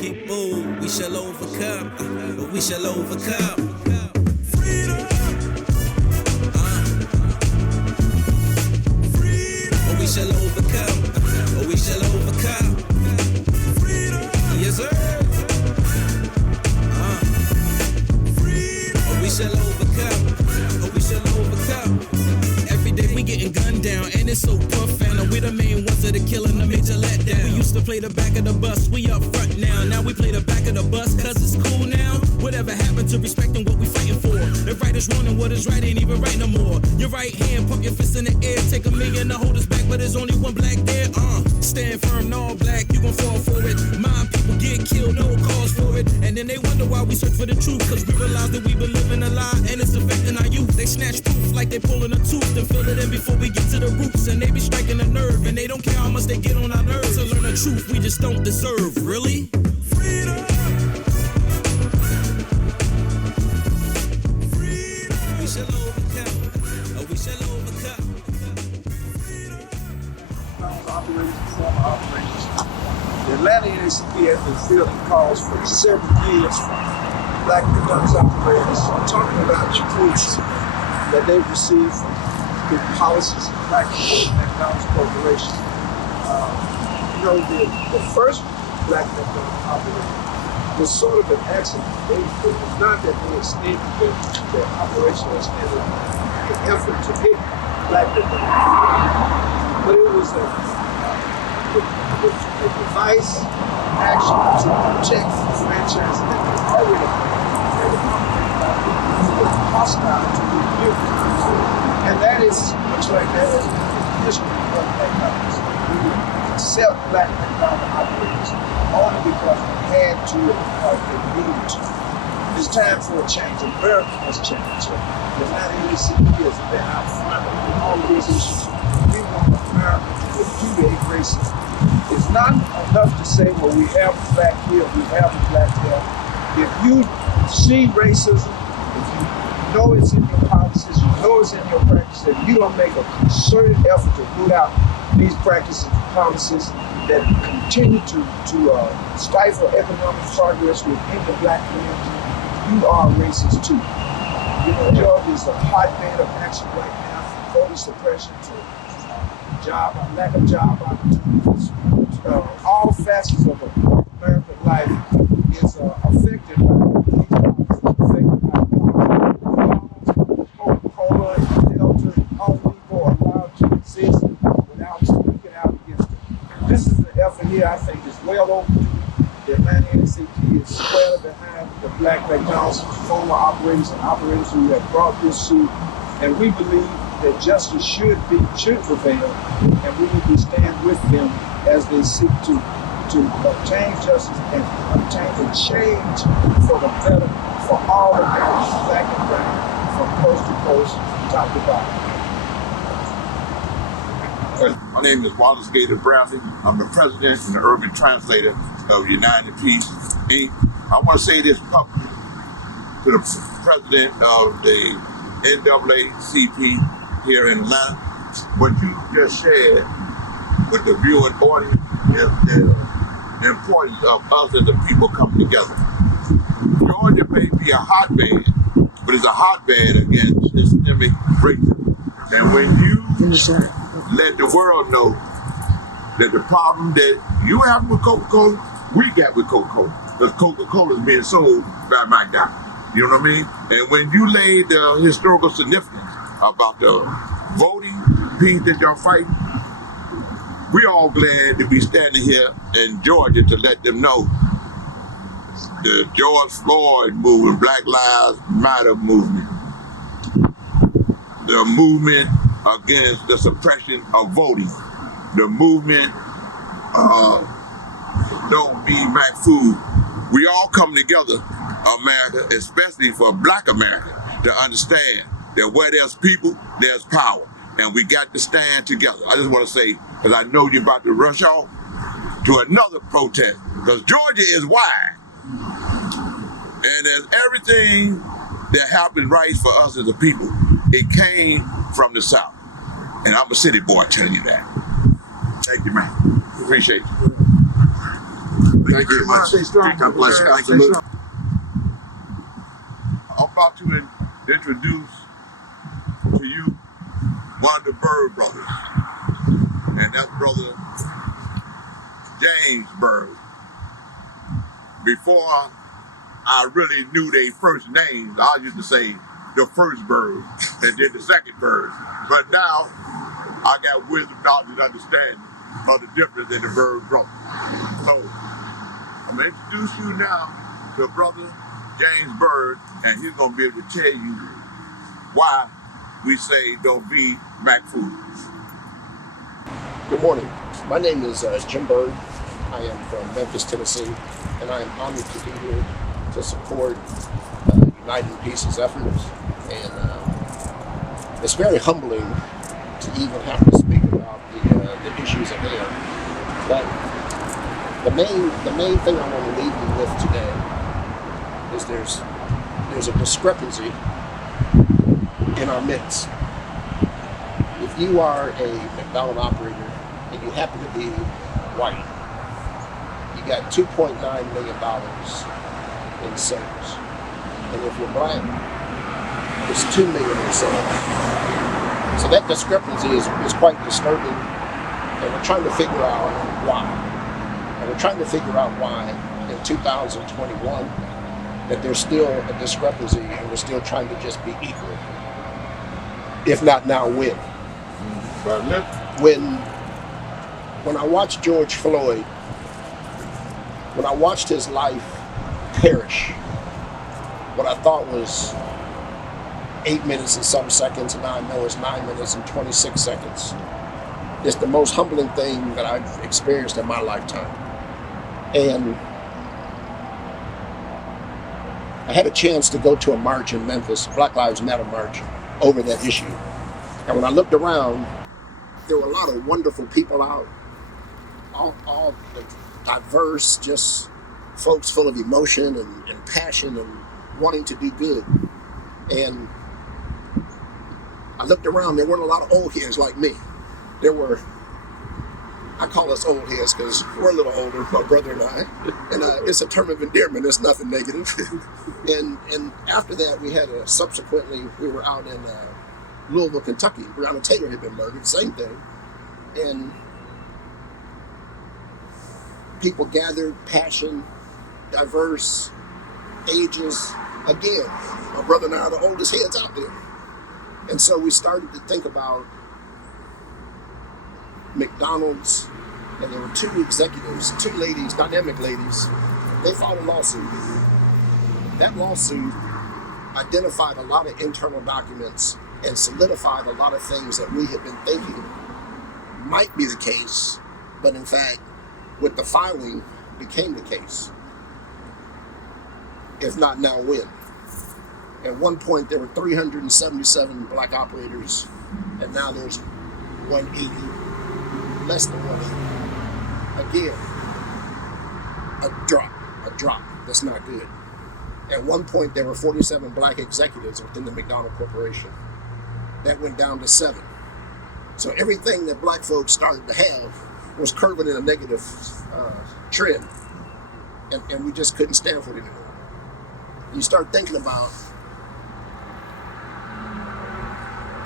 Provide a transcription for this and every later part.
People, we shall overcome, we shall overcome. Freedom. Freedom. We shall overcome, we shall overcome. Freedom. Yes, sir. Freedom. We shall overcome, we shall overcome. Every day we getting gunned down, and it's so profound. And we the main ones that are killing, the major letdown. We used to play the back of the bus, we up front now. Now we play the back of the bus, cause it's cool now. Whatever happened to respecting what we fighting for? If right is wrong and what is right ain't even right no more. Your right hand, pump your fist in the air. Take $1 million to hold us back, but there's only one black there. Stand firm, all black, you gon' fall for it. Mind people get killed, no cause for it. And then they wonder why we search for the truth, cause we realize that we been living a lie, and it's affecting our youth. They snatch proof like they pulling a tooth and fill it in before we get to the roots. And they be striking a nerve, and they don't care how much they get on our nerves. To learn the truth we just don't deserve, really? Freedom. We shall overcome, we shall overcome. Former operations. The Atlanta NAACP has been fielding calls for several years from black McDonald's operators talking about the fruits that they've received from good policies of black McDonald's corporation. The first black McDonald's operator was sort of an accident. It was not that they extended their operation, extended the effort to hit black McDonald's, but it was a device action to protect the franchise that they already had hostile to the business. And that is much like that is in the history of McDonald's. We accept black McDonald's operators only because we had to and because they needed to. It's time for a change. America must change. The Atlanta NAACP has been out front of all of these issues. We want America to repudiate racism. It's not enough to say, well, we have a black here, we have a black there. If you see racism, if you know it's in your policies, you know it's in your practices, if you don't make a concerted effort to root out these practices and policies that continue to stifle economic progress within the black community, you are racist too. Georgia is a hotbed of action right now, from voter suppression to lack of job opportunities. All facets of American life is affected by these policies, affected by Coca-Cola and Delta, and all people are allowed to exist without speaking out against it. This is an effort here I think is well overdue. The Atlanta NAACP is squarely behind the black McDonald's former operators and operators who have brought this suit, and we believe that justice should prevail, and we need to stand with them as they seek to obtain justice and obtain a change for the better for all Americans, black and brown, from coast to coast, top to bottom. My name is Wallace Gator Bradley. I'm the president and the urban translator of United Peace, Inc. I want to say this publicly to the president of the NAACP here in Atlanta. What you just shared with the viewing audience is the importance of us as a people coming together. Georgia may be a hotbed, but it's a hotbed against systemic racism. And when you let the world know that the problem that you have with Coca-Cola, we got with Coca-Cola, because Coca-Cola is being sold by McDonald's. You know what I mean? And when you lay the historical significance about the voting piece that y'all fighting, we all glad to be standing here in Georgia to let them know the George Floyd movement, Black Lives Matter movement, the movement against the suppression of voting, the movement Don't Be McFooled. We all come together, America, especially for Black America, to understand that where there's people, there's power. And we got to stand together. I just want to say, because I know you're about to rush off to another protest, because Georgia is wide. And there's everything that happened right for us as a people. It came from the South. And I'm a city boy telling you that. Thank you, man. Appreciate you. Thank you very much. God bless you. Absolutely. I'm about to introduce to you one of the Bird brothers, and that's Brother James Bird. Before I really knew their first names, I used to say the first Bird and then the second Bird. But now I got wisdom, knowledge, and understanding of the difference in the Bird brothers. So I'm going to introduce you now to Brother James Bird, and he's going to be able to tell you why we say don't be McFooled. Good morning. My name is Jim Bird. I am from Memphis, Tennessee, and I am honored to be here to support United in Peace's efforts. And it's very humbling to even have to speak about the issues at hand. But the main thing I want to leave you with today is there's a discrepancy in our midst. If you are a McDonald's operator and you happen to be white, you got $2.9 million in sales. And if you're black, it's $2 million in sales. So that discrepancy is quite disturbing, and we're trying to figure out why. And we're trying to figure out why in 2021 that there's still a discrepancy and we're still trying to just be equal. If not now, when? When I watched George Floyd, when I watched his life perish, what I thought was 8 minutes and some seconds, and now I know it's 9 minutes and 26 seconds. It's the most humbling thing that I've experienced in my lifetime. And I had a chance to go to a march in Memphis, Black Lives Matter march, over that issue. And when I looked around, there were a lot of wonderful people out, all diverse, just folks full of emotion and passion and wanting to do good. And I looked around, there weren't a lot of old heads like me. There were, I call us old heads because we're a little older, my brother and I, and it's a term of endearment, it's nothing negative. and after that, we were out in Louisville, Kentucky. Breonna Taylor had been murdered, same thing. And people gathered, passion, diverse, ages. Again, my brother and I are the oldest heads out there. And so we started to think about McDonald's, and there were two executives, two ladies, dynamic ladies. They filed a lawsuit. That lawsuit identified a lot of internal documents and solidified a lot of things that we had been thinking might be the case, but in fact, with the filing, became the case. If not now, when? At one point, there were 377 black operators, and now there's 180, less than 180. Again, a drop. That's not good. At one point, there were 47 black executives within the McDonald Corporation. That went down to 7. So everything that black folks started to have was curving in a negative trend, and we just couldn't stand for it anymore. You start thinking about,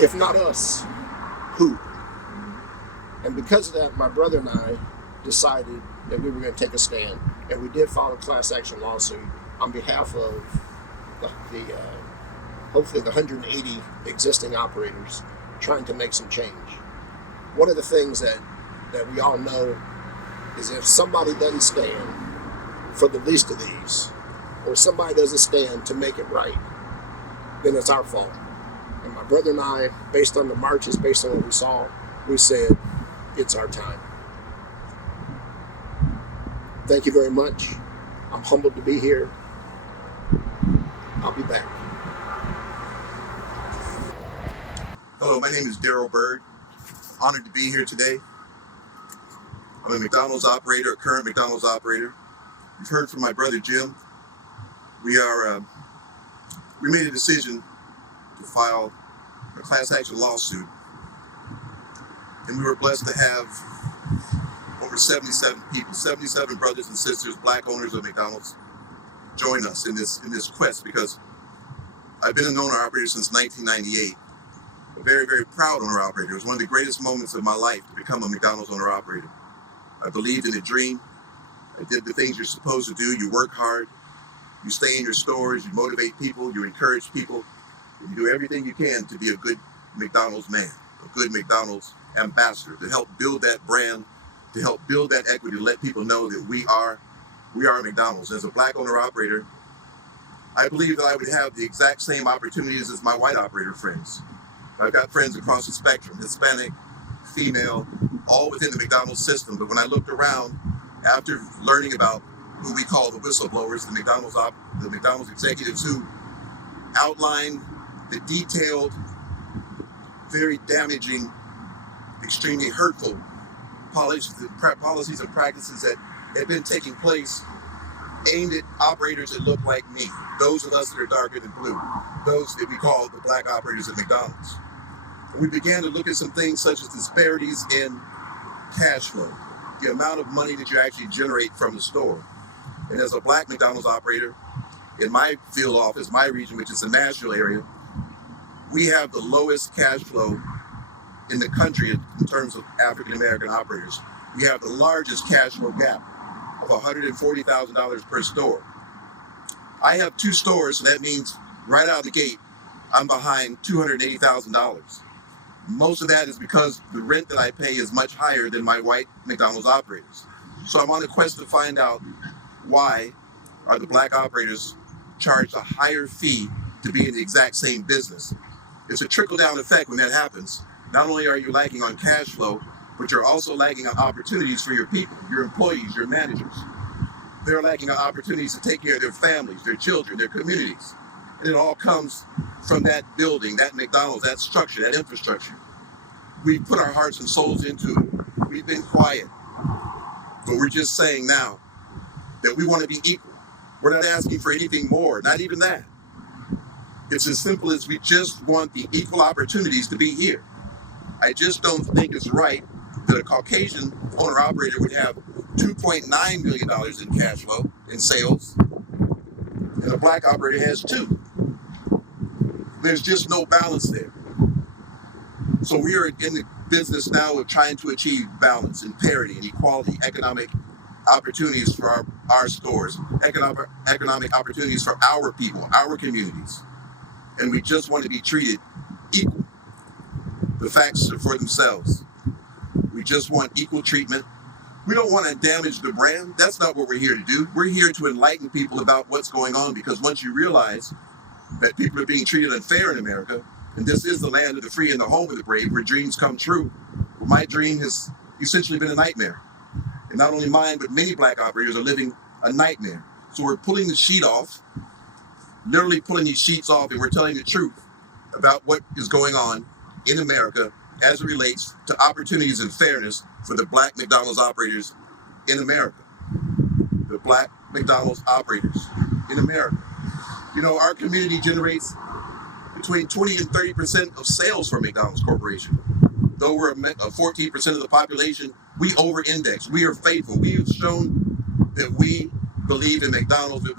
if not us, who? And because of that, my brother and I decided that we were going to take a stand, and we did file a class action lawsuit on behalf of hopefully the 180 existing operators trying to make some change. One of the things that we all know is if somebody doesn't stand for the least of these, or somebody doesn't stand to make it right, then it's our fault. And my brother and I, based on the marches, based on what we saw, we said, it's our time. Thank you very much. I'm humbled to be here. I'll be back. Hello, my name is Daryl Bird. Honored to be here today. I'm a McDonald's operator, a current McDonald's operator. You've heard from my brother Jim. We made a decision to file a class action lawsuit, and we were blessed to have over over 77 people, 77 brothers and sisters, black owners of McDonald's, join us in this quest, because I've been an owner-operator since 1998. A very, very proud owner-operator. It was one of the greatest moments of my life to become a McDonald's owner-operator. I believed in a dream. I did the things you're supposed to do. You work hard. You stay in your stores. You motivate people. You encourage people. And you do everything you can to be a good McDonald's man, a good McDonald's ambassador, to help build that brand, to help build that equity, to let people know that we are McDonald's. As a black owner-operator, I believe that I would have the exact same opportunities as my white operator friends. I've got friends across the spectrum, Hispanic, female, all within the McDonald's system. But when I looked around, after learning about who we call the whistleblowers, the McDonald's executives who outlined the detailed, very damaging, extremely hurtful policies and practices that had been taking place aimed at operators that look like me, those of us that are darker than blue, those that we call the black operators at McDonald's. And we began to look at some things such as disparities in cash flow, the amount of money that you actually generate from the store. And as a black McDonald's operator, in my field office, my region, which is the Nashville area, we have the lowest cash flow in the country in terms of African American operators. We have the largest cash flow gap of $140,000 per store. I have 2 stores, so that means right out of the gate, I'm behind $280,000. Most of that is because the rent that I pay is much higher than my white McDonald's operators. So I'm on a quest to find out, why are the black operators charged a higher fee to be in the exact same business? It's a trickle-down effect when that happens. Not only are you lacking on cash flow, but you're also lacking on opportunities for your people, your employees, your managers. They're lacking on opportunities to take care of their families, their children, their communities. And it all comes from that building, that McDonald's, that structure, that infrastructure. We put our hearts and souls into it. We've been quiet, but we're just saying now that we want to be equal. We're not asking for anything more, not even that. It's as simple as we just want the equal opportunities to be here. I just don't think it's right that a Caucasian owner-operator would have $2.9 million in cash flow, in sales, and a black operator has 2. There's just no balance there. So we are in the business now of trying to achieve balance and parity and equality, economic opportunities for our stores, economic opportunities for our people, our communities. And we just want to be treated equal. The facts are for themselves. We just want equal treatment. We don't want to damage the brand. That's not what we're here to do. We're here to enlighten people about what's going on, because once you realize that people are being treated unfair in America, and this is the land of the free and the home of the brave, where dreams come true, well, my dream has essentially been a nightmare. And not only mine, but many black operators are living a nightmare. So we're pulling the sheet off, literally pulling these sheets off, and we're telling the truth about what is going on in America as it relates to opportunities and fairness for the black McDonald's operators in America. The black McDonald's operators in America. You know, our community generates between 20 and 30% of sales for McDonald's Corporation. Though we're 14% of the population, we over-index. We are faithful. We have shown that we believe in McDonald's, but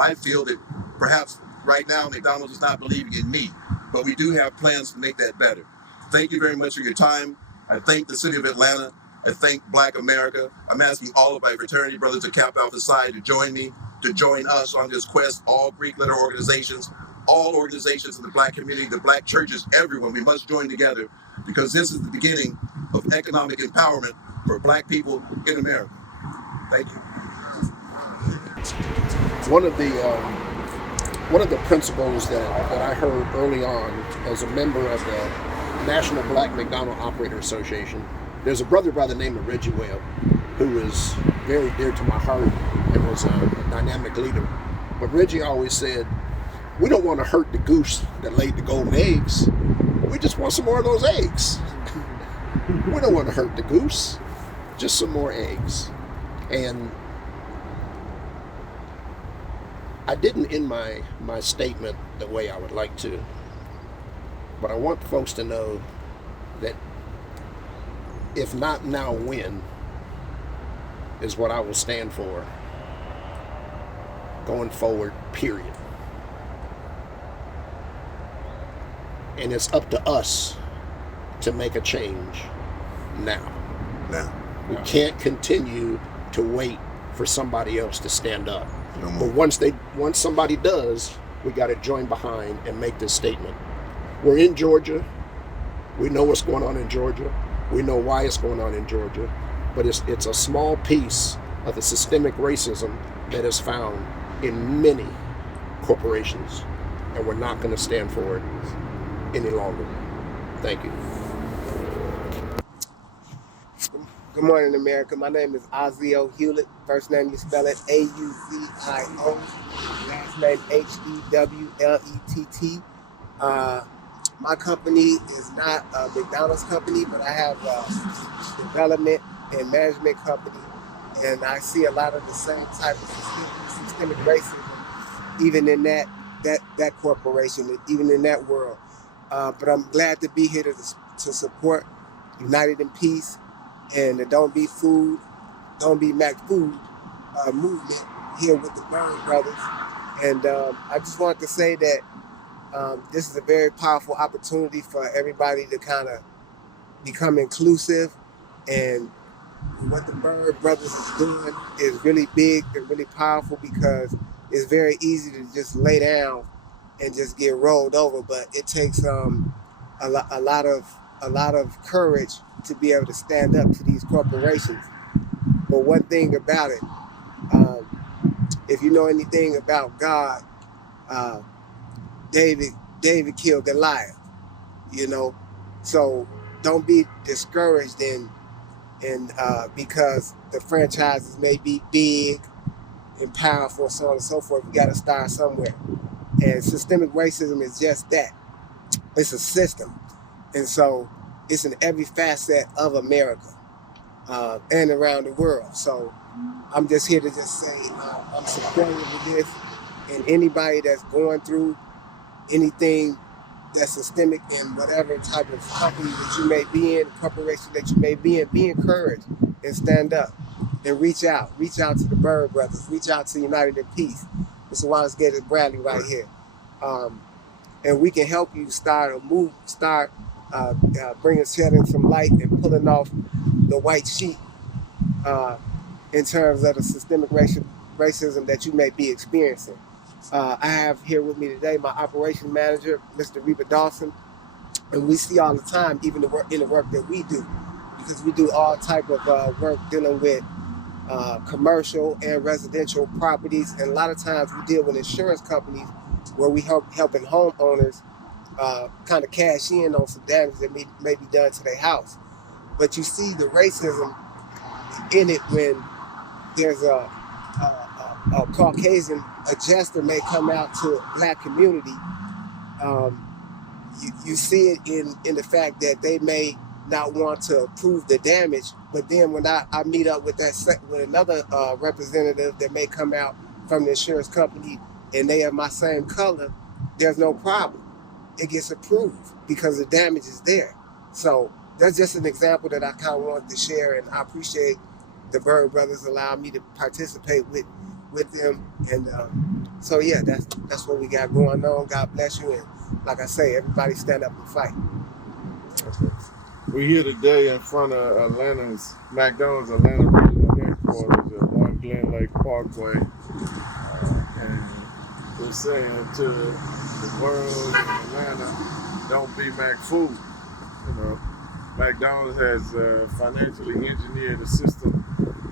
I feel that perhaps right now McDonald's is not believing in me, but we do have plans to make that better. Thank you very much for your time. I thank the city of Atlanta. I thank Black America. I'm asking all of my fraternity brothers at Kappa Alpha Psi to join me, to join us on this quest, all Greek letter organizations, all organizations in the black community, the black churches, everyone. We must join together, because this is the beginning of economic empowerment for black people in America. Thank you. One of the principles that I heard early on as a member of the National Black McDonald Operator Association, there's a brother by the name of Reggie Webb, who is very dear to my heart and was a dynamic leader. But Reggie always said, we don't want to hurt the goose that laid the golden eggs. We just want some more of those eggs. We don't want to hurt the goose, just some more eggs. And I didn't end my statement the way I would like to, but I want folks to know that if not now, when? is what I will stand for going forward, period. And it's up to us to make a change now. Now. We can't continue to wait for somebody else to stand up. No more. But once somebody does, we got to join behind and make this statement. We're in Georgia. We know what's going on in Georgia. We know why it's going on in Georgia. But it's a small piece of the systemic racism that is found in many corporations. And we're not going to stand for it any longer. Thank you. Good morning, America. My name is Ozio Hewlett. First name you spell it Auzio. Last name Hewlett. My company is not a McDonald's company, but I have a development and management company, and I see a lot of the same type of systemic racism, even in that corporation, even in that world. But I'm glad to be here to support United in Peace and the Don't Be McFooled movement here with the Byrd Brothers. And I just wanted to say that this is a very powerful opportunity for everybody to kind of become inclusive. And what the Byrd Brothers is doing is really big and really powerful, because it's very easy to just lay down and just get rolled over. But it takes a lot of courage to be able to stand up to these corporations. But one thing about it, if you know anything about God, David killed Goliath, so don't be discouraged and because the franchises may be big and powerful, so on and so forth. You got to start somewhere. And systemic racism is just that. It's a system. And so it's in every facet of America and around the world. So I'm just here to just say I'm supportive of this, and anybody that's going through anything that's systemic in whatever type of company that you may be in, corporation that you may be in, be encouraged and stand up and reach out to the Byrd Brothers, reach out to United in Peace. Mr. Wallace Gator Bradley right here. And we can help you start bringing, shedding some light and pulling off the white sheet in terms of the systemic racism that you may be experiencing. I have here with me today my operation manager, Mr. Reba Dawson, and we see all the time, even in the work that we do, because we do all type of work dealing with commercial and residential properties, and a lot of times we deal with insurance companies where we helping homeowners kind of cash in on some damage that may be done to their house. But you see the racism in it when there's a Caucasian adjuster may come out to a black community. You see it in the fact that they may not want to approve the damage, but then when I meet up with another representative that may come out from the insurance company and they have my same color, there's no problem. It gets approved because the damage is there. So that's just an example that I kind of wanted to share, and I appreciate the Byrd Brothers allowing me to participate with them. And so yeah, that's what we got going on. God bless you, and like I say, everybody stand up and fight. We're here today in front of McDonald's Atlanta Regional Headquarters at 1 Glen Lake Parkway. And we're saying to the world in Atlanta, don't be McFooled. McDonald's has financially engineered a system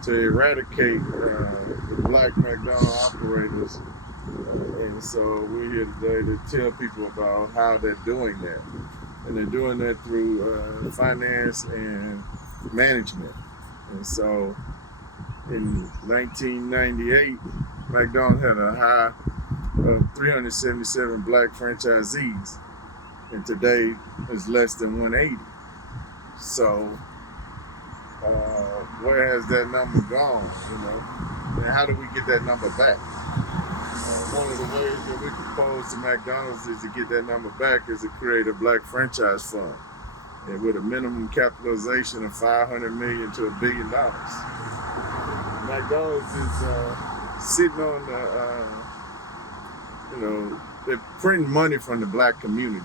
to eradicate the black McDonald's operators. And so we're here today to tell people about how they're doing that. And they're doing that through finance and management. And so in 1998, McDonald's had a high of 377 black franchisees, and today is less than 180. So where has that number gone, and how do we get that number back? One of the ways that we propose to McDonald's is to get that number back is to create a black franchise fund, and with a minimum capitalization of $500 million to $1 billion. McDonald's is sitting on the, they're printing money from the black community.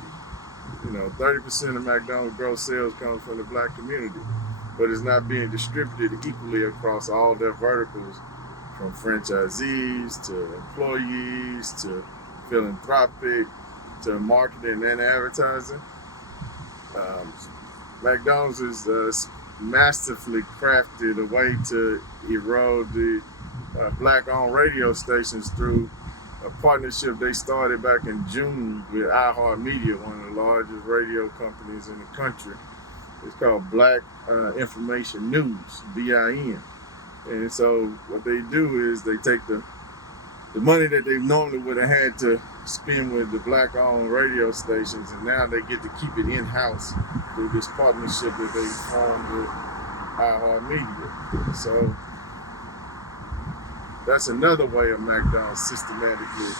30% of McDonald's gross sales comes from the black community, but it's not being distributed equally across all their verticals, from franchisees to employees to philanthropic to marketing and advertising. McDonald's is masterfully crafted a way to erode the black-owned radio stations through a partnership they started back in June with iHeartMedia, one of the largest radio companies in the country. It's called Black Information News, BIN. And so what they do is they take the money that they normally would have had to spend with the black-owned radio stations, and now they get to keep it in-house through this partnership that they formed with iHeartMedia. So that's another way of McDonald's systematically,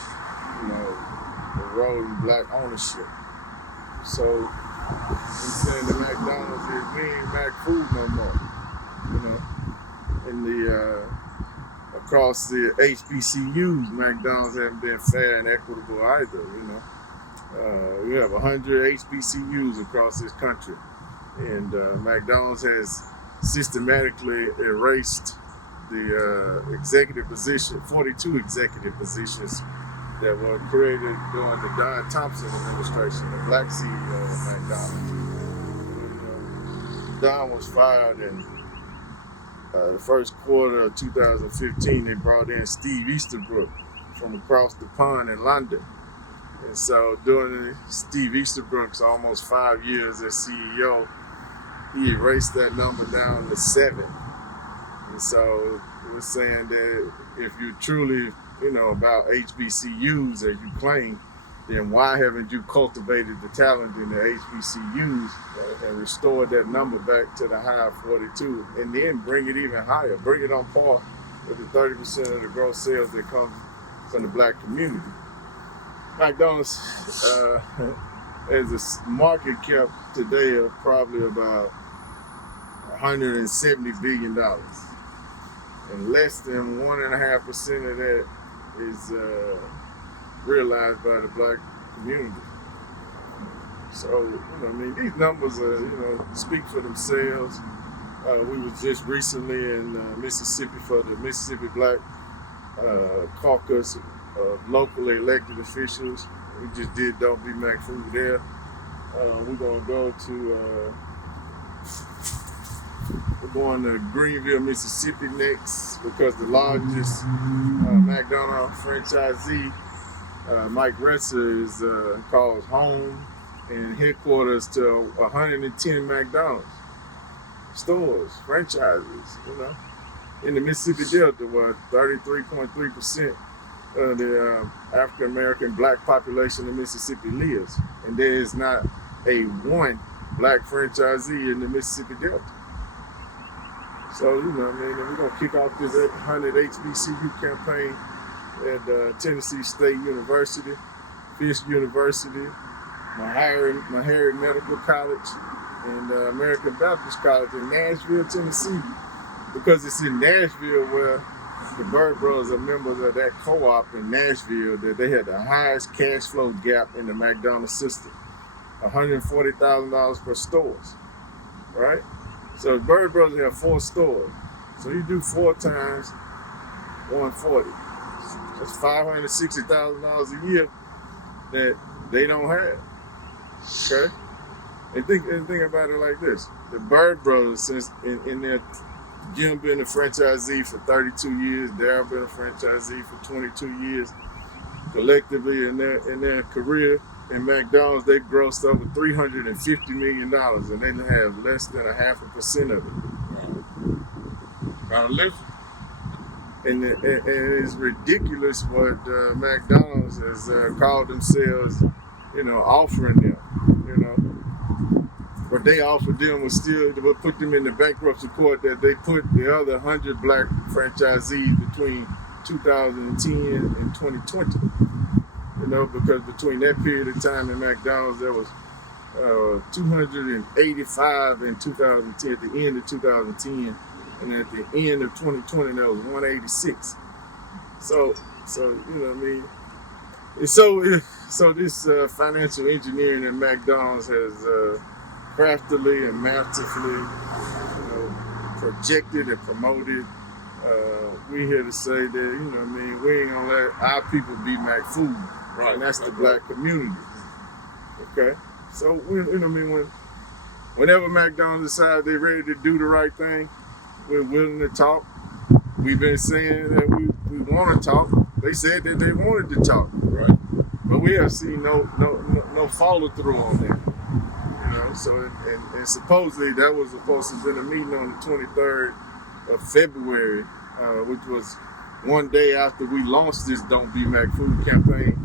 eroding black ownership. So I'm saying to McDonald's is we ain't McFooled no more. In the across the HBCUs, McDonald's haven't been fair and equitable either. We have 100 HBCUs across this country, and McDonald's has systematically erased the executive position, 42 executive positions that were created during the Don Thompson administration, the black CEO of McDonald's. Don was fired in the first quarter of 2015. They brought in Steve Easterbrook from across the pond in London. And so during Steve Easterbrook's almost 5 years as CEO, he erased that number down to 7. And so we're saying that if you're truly, about HBCUs as you claim, then why haven't you cultivated the talent in the HBCUs and restored that number back to the high of 42, and then bring it even higher, bring it on par with the 30% of the gross sales that come from the black community. McDonald's has a market cap today of probably about $170 billion. And less than 1.5% of that is realized by the black community. So, these numbers speak for themselves. We was just recently in Mississippi for the Mississippi Black Caucus of locally elected officials. We just did Don't Be McFooled there. We're going to Greenville, Mississippi next, because the largest McDonald's franchisee, Mike Retzer, is calls home and headquarters to 110 McDonald's stores, franchises, in the Mississippi Delta, where 33.3% of the African American black population in Mississippi lives. And there is not a one black franchisee in the Mississippi Delta. So, we're going to kick off this 100 HBCU campaign at Tennessee State University, Fisk University, Meharry Medical College, and American Baptist College in Nashville, Tennessee, because it's in Nashville where the Byrd brothers are members of that co-op in Nashville that they had the highest cash flow gap in the McDonald's system, $140,000 per stores, right? So the Byrd brothers have 4 stores. So you do 4 times 140. That's $560,000 a year that they don't have. Okay? And think about it like this. The Byrd brothers, since in their Jim been a franchisee for 32 years, Darryl been a franchisee for 22 years. Collectively in their career in McDonald's, they grossed over $350 million, and they have less than 0.5% of it. Gotta listen. And it's ridiculous what McDonald's has called themselves, offering them, What they offered them was still what put them in the bankruptcy court that they put the other 100 black franchisees between 2010 and 2020. Because between that period of time in McDonald's, there was 285 in 2010, at the end of 2010, and at the end of 2020, that was 186. So you know what I mean. And so this financial engineering at McDonald's has craftily and masterfully, you know, projected and promoted. We here to say that, you know what I mean, we ain't gonna let our people be McFooled. Right. And that's the black community. Okay? So, you know what I mean, whenever McDonald's decides they're ready to do the right thing, we're willing to talk. We've been saying that we want to talk. They said that they wanted to talk. Right. But we have seen no follow through on that. You know, so and supposedly that was supposed to have been a meeting on the 23rd of February, which was one day after we launched this Don't Be McFooled campaign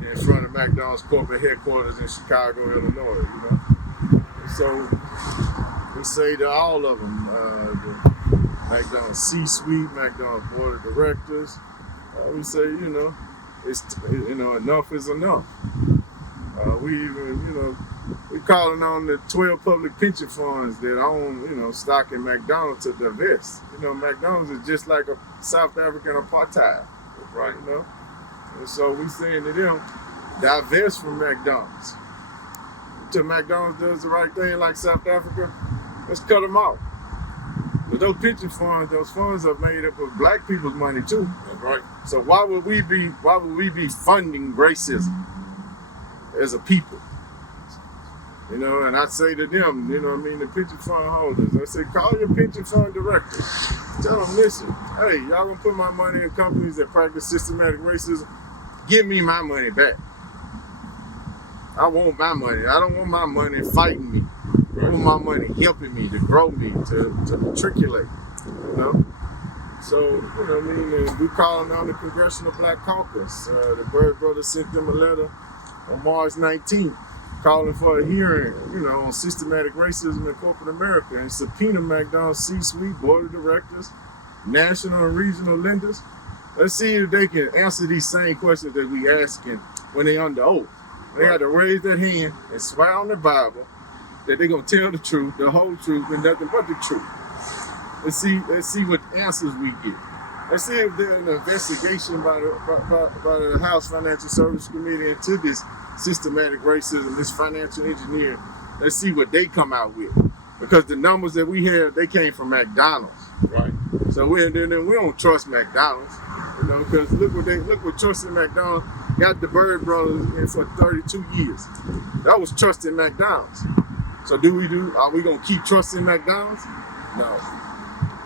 in front of McDonald's corporate headquarters in Chicago, Illinois, you know. So we say to all of them, the McDonald's C-suite, McDonald's board of directors, we say, you know, enough is enough. We even, you know, we calling on the 12 public pension funds that own, you know, stock in McDonald's to divest. You know, McDonald's is just like a South African apartheid, right? You know, and so we saying to them, divest from McDonald's. Until McDonald's does the right thing like South Africa, let's cut them off. But those pension funds, those funds are made up of black people's money too. That's right. So why would we be funding racism as a people? You know, and I say to them, you know what I mean, the pension fund holders, I say, call your pension fund director. Tell them, listen, hey, y'all gonna put my money in companies that practice systematic racism? Give me my money back. I want my money. I don't want my money fighting me. I want my money helping me to grow me, to matriculate, you know? So, you know what I mean, and we calling on the Congressional Black Caucus. The Byrd brothers sent them a letter on March 19th calling for a hearing, you know, on systematic racism in corporate America and subpoena McDonald's C-suite, board of directors, national and regional lenders. Let's see if they can answer these same questions that we asking when they under oath. They had to raise their hand and swear on the Bible that they're gonna tell the truth, the whole truth, and nothing but the truth. Let's see what answers we get. Let's see if there's an investigation by the House Financial Services Committee into this systematic racism, this financial engineering. Let's see what they come out with. Because the numbers that we have, they came from McDonald's. Right. So we don't trust McDonald's. You know, because look what trusting McDonald's got the Byrd brothers in for 32 years. That was trusting McDonald's. So are we gonna keep trusting McDonald's? No.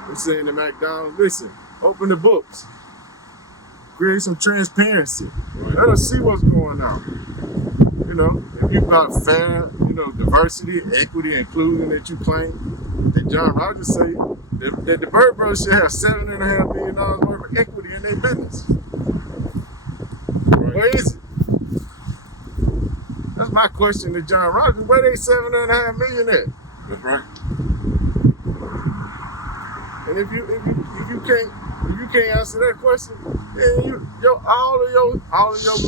We're saying to McDonald's, listen, open the books. Create some transparency. Let us see what's going on. You know, if you got fair, you know, diversity, equity, inclusion that you claim, that John Rogers say, that the Byrd brothers should have $7.5 million worth of equity in their business. Right. Where is it? That's my question to John Rogers. Where they $7.5 million at? That's right. And if you can't answer that question, then all of your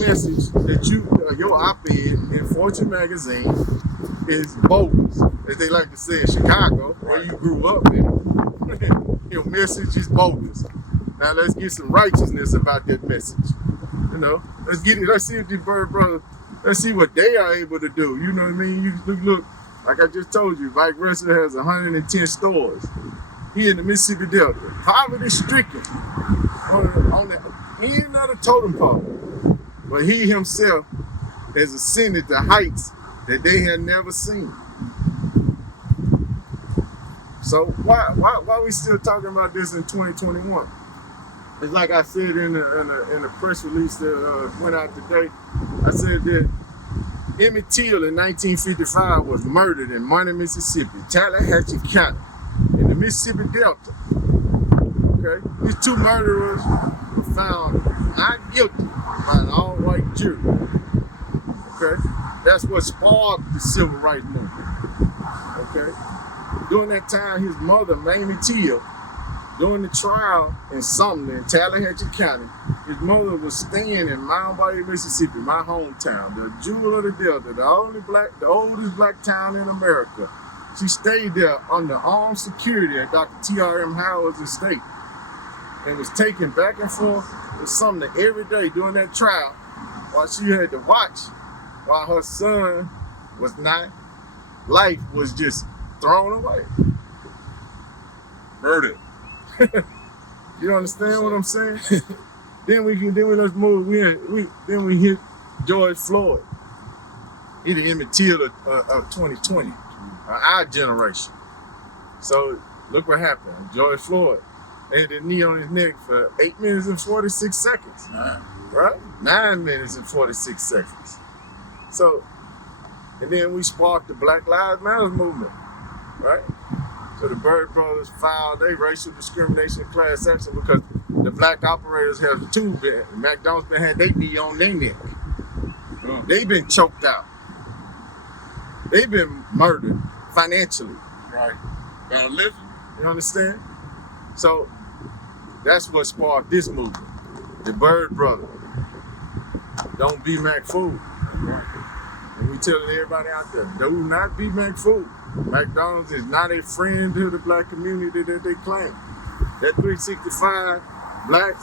message that your op-ed in Fortune magazine is bogus, as they like to say in Chicago, where you grew up in. Your message is bogus. Now let's get some righteousness about that message. You know, let's see if the Byrd brothers, let's see what they are able to do. You know what I mean? You look, like I just told you, Mike Wrestler has 110 stores. He in the Mississippi Delta, poverty stricken on the end of the totem pole. But he himself has ascended to heights that they had never seen. So why we still talking about this in 2021? It's like I said in the press release that went out today. I said that Emmett Till in 1955 was murdered in Money, Mississippi, Tallahatchie County, in the Mississippi Delta. Okay, these two murderers were found not guilty by an all-white jury. Okay, that's what sparked the civil rights movement. Okay, during that time, his mother, Mamie Till, during the trial in Sumner in Tallahatchie County, his mother was staying in Mount Bayou, Mississippi, my hometown, the jewel of the Delta, the oldest black town in America, She stayed there under armed security at Dr. T.R.M. Howard's estate and was taken back and forth to Sumner every day during that trial while she had to watch while her son was not. Life was just thrown away. Murdered. You understand what I'm saying? Then let's move. Then we hit George Floyd. He the Emmett Till of 2020, our generation. So look what happened. George Floyd had a knee on his neck for 8 minutes and 46 seconds. Right? 9 minutes and 46 seconds. So, and then we sparked the Black Lives Matter movement, right? So the Byrd brothers filed a racial discrimination class action because the black operators have too been. McDonald's been had their knee on their neck. They've been choked out. They've been murdered financially. Right. Now listen. You understand? So that's what sparked this movement. The Byrd brothers. Don't be McFooled. Right. And we telling everybody out there, do not be McFooled. McDonald's is not a friend to the black community that they claim. That 365 black,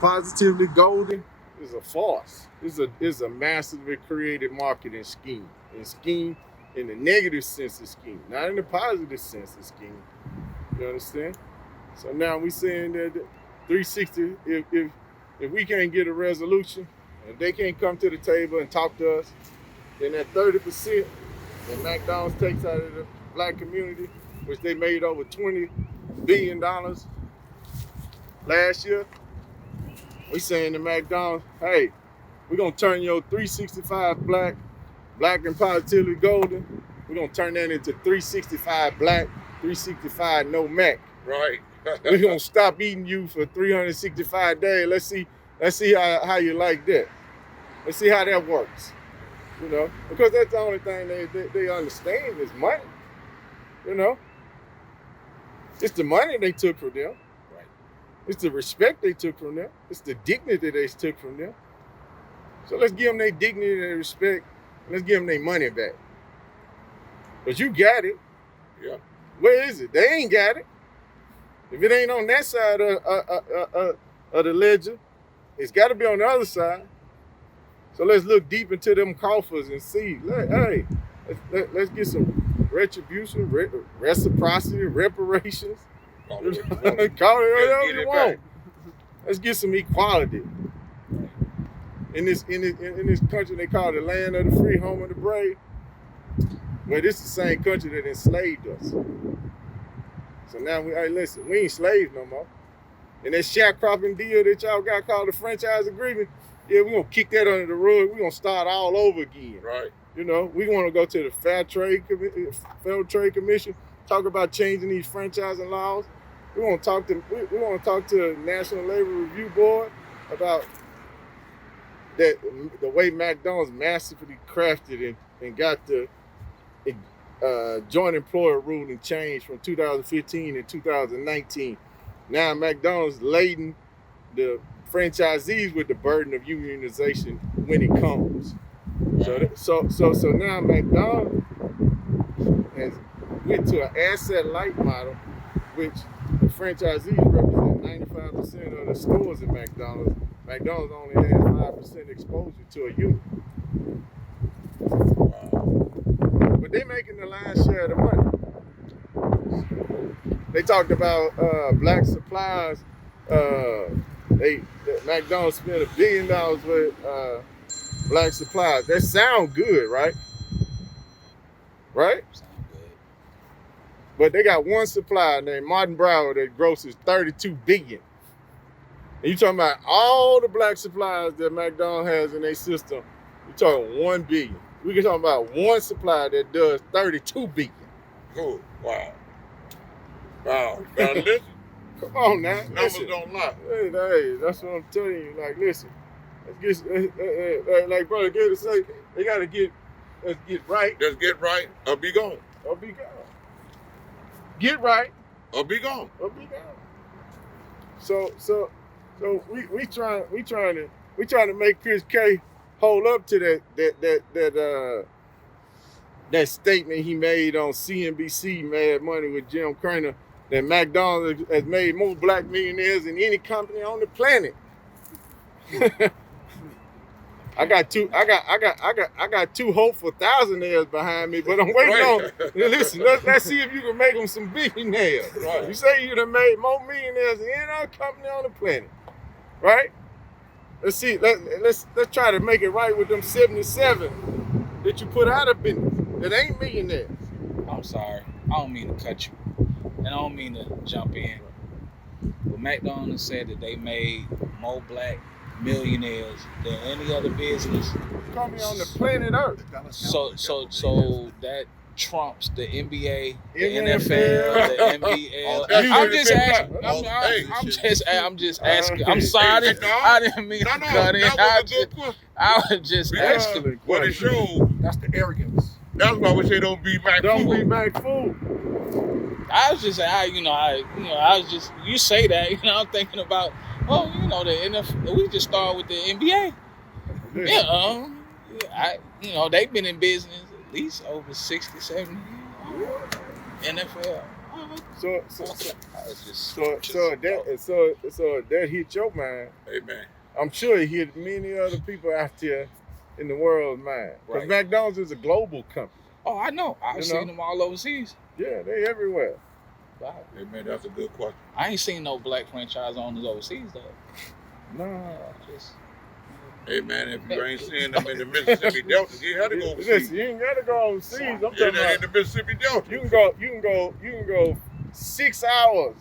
positively golden is a farce. It's a massively created marketing scheme. And scheme in the negative sense of scheme, not in the positive sense of scheme. You understand? So now we saying that 360, if we can't get a resolution, if they can't come to the table and talk to us, then that 30% that McDonald's takes out of the black community, which they made over $20 billion last year, we saying to McDonald's, hey, we're gonna turn your 365 black and positively golden, we're gonna turn that into 365 black, 365 no Mac. Right. We're gonna stop eating you for 365 days. Let's see how you like that. Let's see how that works. You know, because that's the only thing they understand is money. You know, it's the money they took from them. Right. It's the respect they took from them. It's the dignity they took from them. So let's give them their dignity and their respect. And let's give them their money back. But you got it. Yeah. Where is it? They ain't got it. If it ain't on that side of the ledger, it's got to be on the other side. So let's look deep into them coffers and see, hey, let's get some retribution, reciprocity, reparations. Call it whatever you want. Let's get some equality. In this country they call it the land of the free, home of the brave. Well, this is the same country that enslaved us. So now we ain't slaves no more. And that sharecropping deal that y'all got called the franchise agreement, yeah, we're gonna kick that under the rug. We're gonna start all over again. Right. You know, we want to go to the Federal Trade Commission, talk about changing these franchising laws. We want to talk to the National Labor Review Board about that the way McDonald's massively crafted and got the joint employer ruling changed from 2015 and 2019. Now McDonald's laden the franchisees with the burden of unionization when it comes. So now McDonald's has went to an asset light model, which the franchisees represent 95% of the stores at McDonald's. McDonald's only has 5% exposure to a unit. But they're making the lion's share of the money. They talked about black suppliers. McDonald's spent $1 billion with black suppliers. That sound good, right? Right? Sound good. But they got one supplier named Martin Brower that grosses $32 billion. And you talking about all the black suppliers that McDonald's has in their system, you're talking $1 billion. We can talk about one supplier that does $32 billion. Oh, wow. Wow. Now listen. Come on now. Numbers Listen. don't lie. Hey, that's what I'm telling you. Like, listen. Let's get, like brother Gator say, they gotta let's get right Just get right or be gone. or be gone. Get right Or be gone. or be gone. So we trying to make Chris K hold up to that that statement he made on CNBC, Mad Money with Jim Cramer, that McDonald's has made more black millionaires than any company on the planet. I got two hopeful thousandaires behind me, but I'm waiting on. Listen, let's see if you can make them some billionaires. Right? You say you done made more millionaires than any other company on the planet, right? Let's see. Let's try to make it right with them 77 that you put out of business that ain't millionaires. I'm sorry. I don't mean to cut you, and I don't mean to jump in. But McDonald's said that they made more black millionaires than any other business. Company on the planet Earth. So that trumps the NBA, the NFL, the NBL. I'm just asking. I'm just asking. I'm sorry. I didn't mean to cut in. I was just asking. What it shows, That's the arrogance. that's why we say don't be McFooled. Don't be McFooled. I was just, I was just. You say that, I'm thinking about. Oh, the NFL. We just started with the NBA. Yeah, they've been in business at least over 60, 70 years. NFL. So that hit your mind. Amen. I'm sure it hit many other people out there in the world's mind. Because Right. McDonald's is a global company. Oh, I know. I've seen them all overseas. Yeah, they everywhere. Wow. Amen. That's a good question. I ain't seen no black franchise owners overseas though. No. Just Hey man, if you ain't seeing them in the Mississippi Delta, you had to go overseas. Listen, you ain't gotta go overseas. I'm talking In about the Mississippi Delta. you can go 6 hours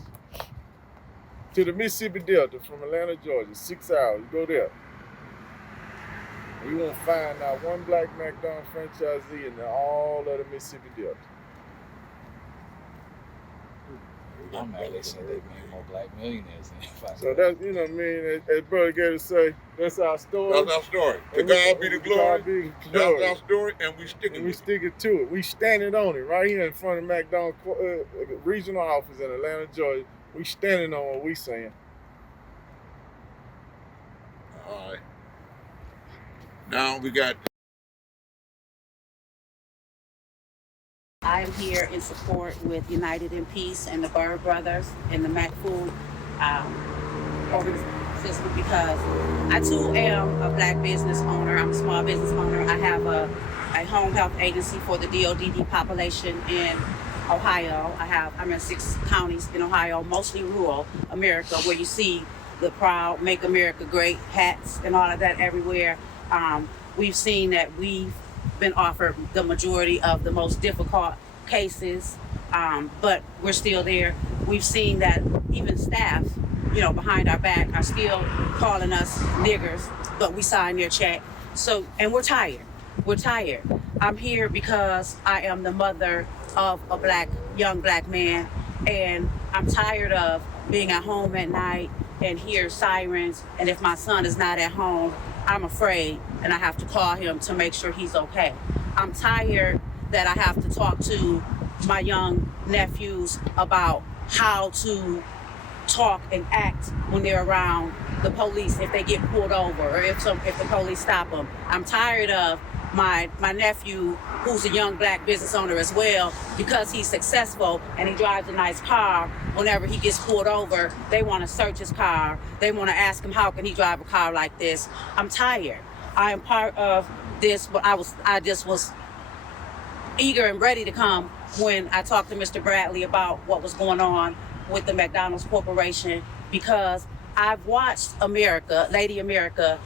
to the Mississippi Delta from Atlanta, Georgia. 6 hours. You go there. You won't find not one black McDonald's franchisee in all of the Mississippi Delta. I'm mad they said they made more black millionaires than if I So that's, what I mean, as Brother Gator say, that's our story. That's our story. To And we- God be the glory. God be the glory. That's our story, and we sticking And we with it. sticking to it. We standing on it right here in front of McDonald's regional office in Atlanta, Georgia. We standing on what we saying. All right. Now we got. I'm here in support with United in Peace and the Bird Brothers and the McFooled organization because I too am a black business owner. I'm a small business owner. I have a home health agency for the DODD population in Ohio. I'm in 6 counties in Ohio, mostly rural America, where you see the proud Make America Great hats and all of that everywhere. We've seen that we've been offered the majority of the most difficult cases, but we're still there. We've seen that even staff, behind our back are still calling us niggers, but we sign their check. So, and we're tired. I'm here because I am the mother of a young black man, and I'm tired of being at home at night and hear sirens, and if my son is not at home, I'm afraid, and I have to call him to make sure he's okay. I'm tired that I have to talk to my young nephews about how to talk and act when they're around the police, if they get pulled over or if the police stop them. I'm tired of my nephew, who's a young black business owner as well, because he's successful and he drives a nice car. Whenever he gets pulled over, they want to search his car. They want to ask him, how can he drive a car like this? I'm tired. I am part of this, but I just was eager and ready to come when I talked to Mr. Bradley about what was going on with the McDonald's Corporation, because I've watched Lady America,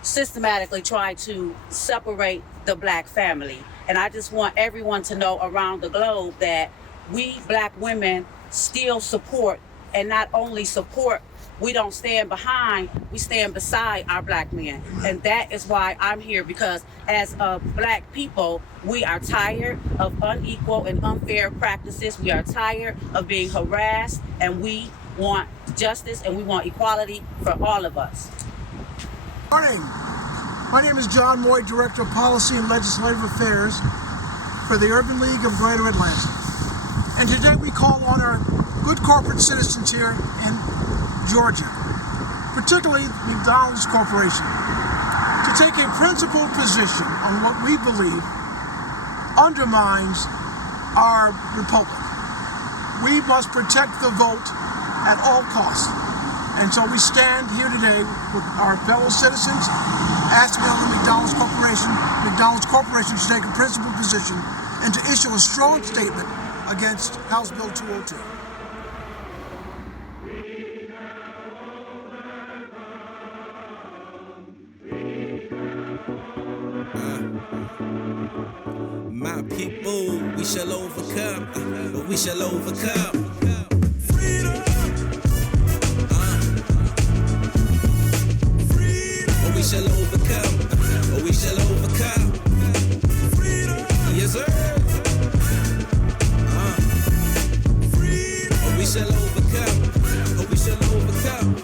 systematically try to separate the black family. And I just want everyone to know around the globe that we black women still support, and not only support, we don't stand behind, we stand beside our black men. And that is why I'm here, because as a black people, we are tired of unequal and unfair practices. We are tired of being harassed, and we want justice and we want equality for all of us. Morning. My name is John Moy, Director of Policy and Legislative Affairs for the Urban League of Greater Atlanta. And today we call on our good corporate citizens here in Georgia, particularly the McDonald's Corporation, to take a principled position on what we believe undermines our republic. We must protect the vote at all costs. And so we stand here today with our fellow citizens, asking the McDonald's Corporation to take a principled position and to issue a strong statement against House Bill 202. My people, we shall overcome, we shall overcome. We shall overcome, we shall overcome. Yes, sir. We shall overcome, we shall overcome.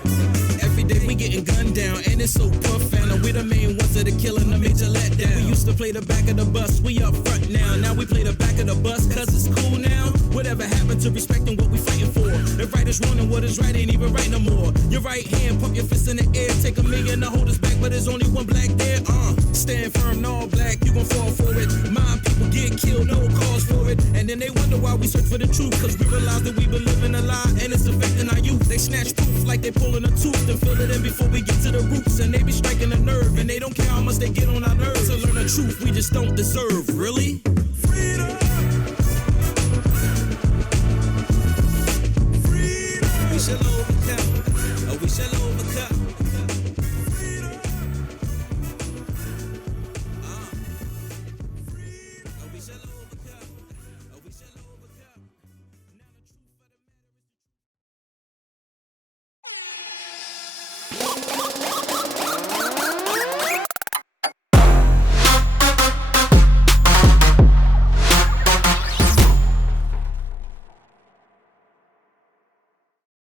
Every day we getting gunned down, and it's so profound. And we the main ones that are killing, the major letdown. We used to play the back of the bus, we up front now. Now we play the back of the bus, cause it's cool now. Whatever happened to respecting what we fighting for? If right is wrong and what is right ain't even right no more. Your right hand, pump your fist in the air. Take $1 million to hold us back, but there's only one black there. Stand firm, all black, you gon' fall for it. My people get killed, no cause for it. And then they wonder why we search for the truth, cause we realize that we been living a lie, and it's affecting our youth. They snatch proof like they pulling a tooth and fill it in before we get to the roots. And they be striking a nerve, and they don't care how much they get on our nerves. To learn the truth we just don't deserve, really?